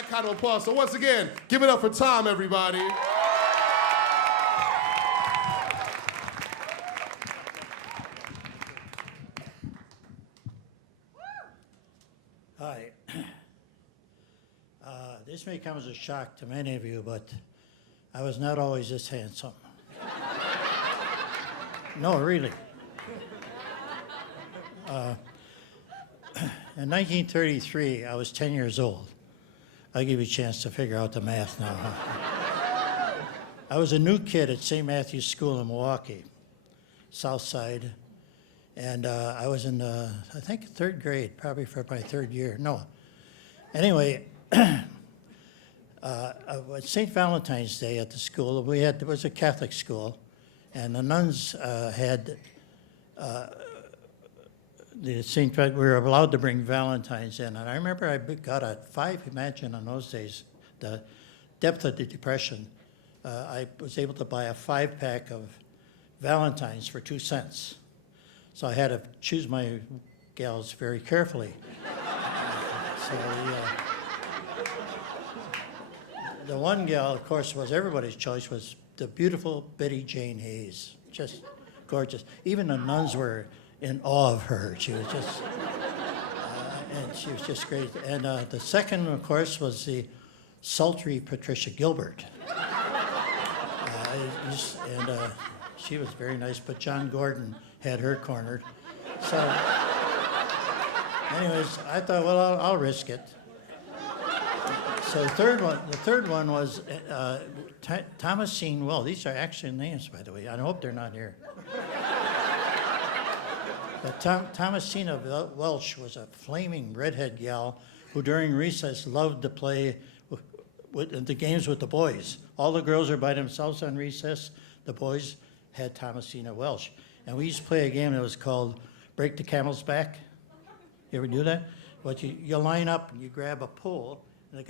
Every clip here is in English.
that kind of applause. So once again, give it up for Tom, everybody. Hi. This may come as a shock to many of you, but I was not always this handsome. No, really. In 1933, I was 10 years old. I'll give you a chance to figure out the math now. Huh? I was a new kid at St. Matthew's School in Milwaukee, South Side, and I was in, I think, third grade, probably for my third year. No. Anyway, St. Valentine's Day at the school, it was a Catholic school, and the nuns had we were allowed to bring Valentines in. And I remember I got a 5, imagine in those days, the depth of the Depression, I was able to buy a 5-pack of Valentines for 2 cents. So I had to choose my gals very carefully. So the one gal, of course, was everybody's choice, was the beautiful Betty Jane Hayes. Just gorgeous. Even the nuns were in awe of her. She was just, and she was just great. And the second, of course, was the sultry Patricia Gilbert. She was very nice, but John Gordon had her cornered. So, anyways, I thought, well, I'll risk it. So the third one was Thomasine Welch. These are actually names, by the way. I hope they're not here. But Thomasina Welch was a flaming redhead gal who during recess loved to play with the games with the boys. All the girls are by themselves on recess. The boys had Thomasina Welch. And we used to play a game that was called Break the Camel's Back. You ever do that? But you line up and you grab a pole, and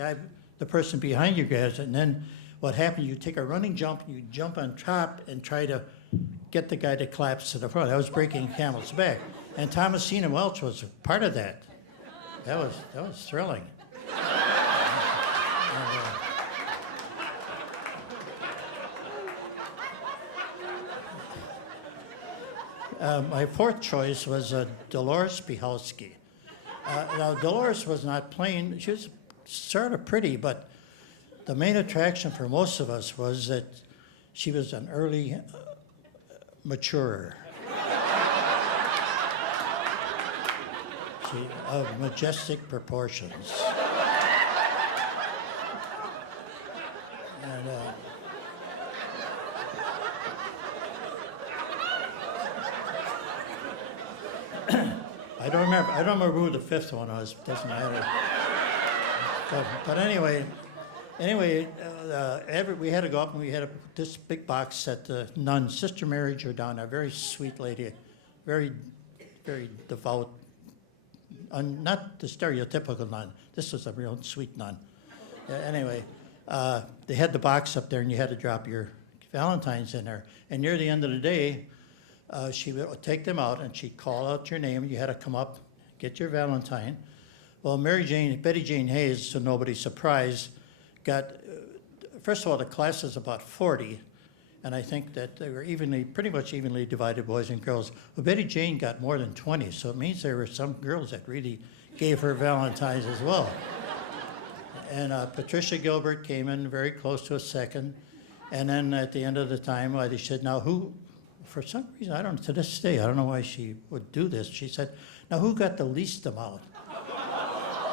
the person behind you grabs it, and then what happens, you take a running jump, and you jump on top and try to get the guy to collapse to the front. That was breaking camel's back. And Thomasina Welch was a part of that. That was thrilling. My fourth choice was Dolores Pichowski. Now, Dolores was not plain. She was sort of pretty, but the main attraction for most of us was that she was an early maturer. Of majestic proportions. And I don't remember who the fifth one was. Doesn't matter. But anyway, we had to go up and we had this big box that the nun, Sister Mary Giordano, a very sweet lady, very, very devout. Not the stereotypical nun. This was a real sweet nun. Anyway, they had the box up there, and you had to drop your Valentines in there. And near the end of the day, she would take them out, and she'd call out your name. You had to come up, get your Valentine. Well, Betty Jane Hayes, to nobody's surprise, got, first of all, the class is about 40, and I think that they were pretty much evenly divided, boys and girls. Well, Betty Jane got more than 20, so it means there were some girls that really gave her Valentines as well. And Patricia Gilbert came in very close to a second, and then at the end of the time, they said, now who, for some reason, to this day, I don't know why she would do this, she said, now who got the least amount?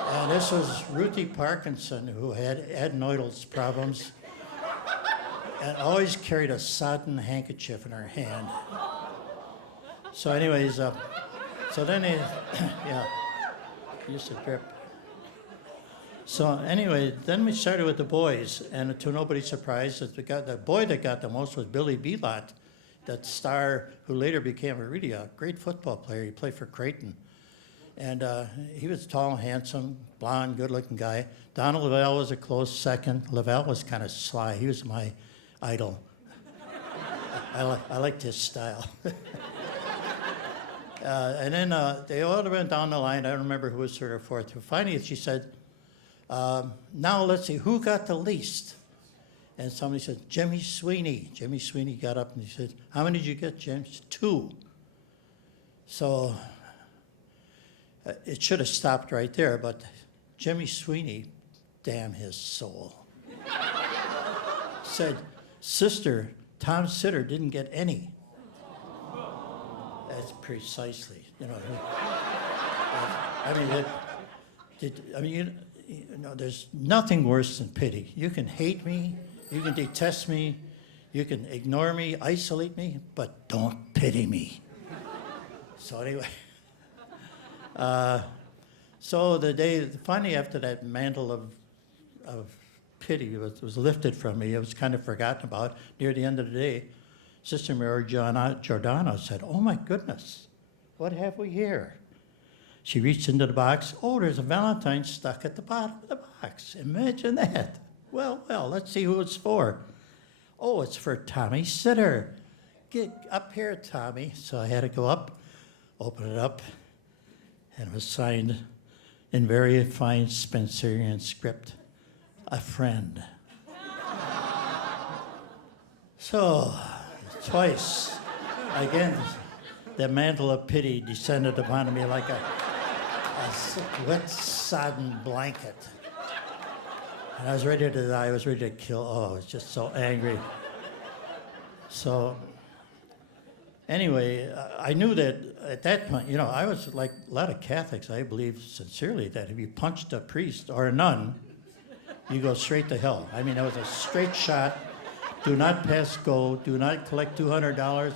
And this was Ruthie Parkinson, who had adenoidal problems and always carried a sodden handkerchief in her hand. So anyways, so then used to drip. So anyway, then we started with the boys, and to nobody's surprise, the boy that got the most was Billy Belot, that star who later became a great football player. He played for Creighton. And he was tall, handsome, blonde, good-looking guy. Donald Lavelle was a close second. Lavelle was kind of sly. He was my idol. I liked his style. And then they all went down the line. I don't remember who was third or fourth. Finally, she said, Now let's see, who got the least? And somebody said, Jimmy Sweeney. Jimmy Sweeney got up and he said, how many did you get, James? 2. So it should have stopped right there, but Jimmy Sweeney, damn his soul, said, Sister, Tom Sitter didn't get any. That's precisely, you know. There's nothing worse than pity. You can hate me, you can detest me, you can ignore me, isolate me, but don't pity me. So anyway, so the day, finally after that mantle of pity was lifted from me, it was kind of forgotten about, near the end of the day, Sister Mary Giordano said, oh my goodness, what have we here? She reached into the box. Oh, there's a Valentine stuck at the bottom of the box. Imagine that. Well, let's see who it's for. Oh, it's for Tommy Sitter. Get up here, Tommy. So I had to go up, open it up, and it was signed in very fine Spencerian script, a friend. So, twice, again, the mantle of pity descended upon me like a wet, sodden blanket. And I was ready to die. I was ready to kill. Oh, I was just so angry. So, anyway, I knew that at that point, you know, I was like a lot of Catholics. I believe sincerely that if you punched a priest or a nun, you go straight to hell. I mean, that was a straight shot. Do not pass go. Do not collect $200.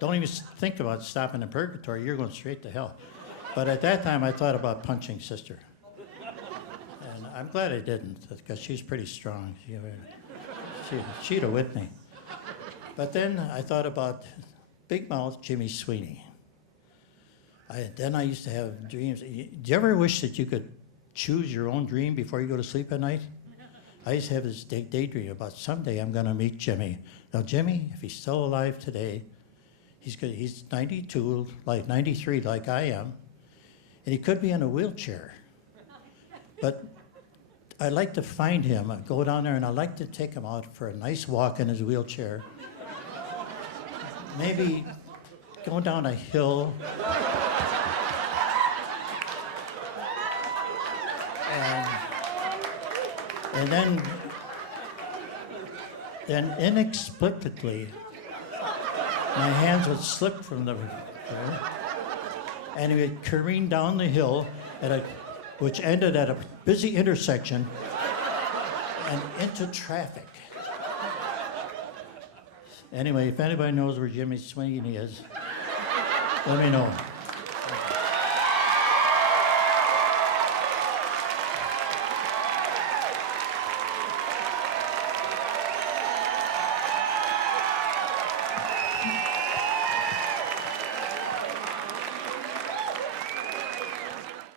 Don't even think about stopping in purgatory. You're going straight to hell. But at that time, I thought about punching Sister. And I'm glad I didn't, because she's pretty strong. She'd have whipped me. But then I thought about Big Mouth Jimmy Sweeney. Then I used to have dreams. Do you ever wish that you could choose your own dream before you go to sleep at night? I used to have this daydream about someday I'm going to meet Jimmy. Now, Jimmy, if he's still alive today, he's 92, like 93, like I am, and he could be in a wheelchair. But I'd like to find him, I'd go down there, and I'd like to take him out for a nice walk in his wheelchair. Maybe go down a hill. And then inexplicably, my hands would slip from the and he would careen down the hill which ended at a busy intersection and into traffic. Anyway, if anybody knows where Jimmy Sweeney is, let me know.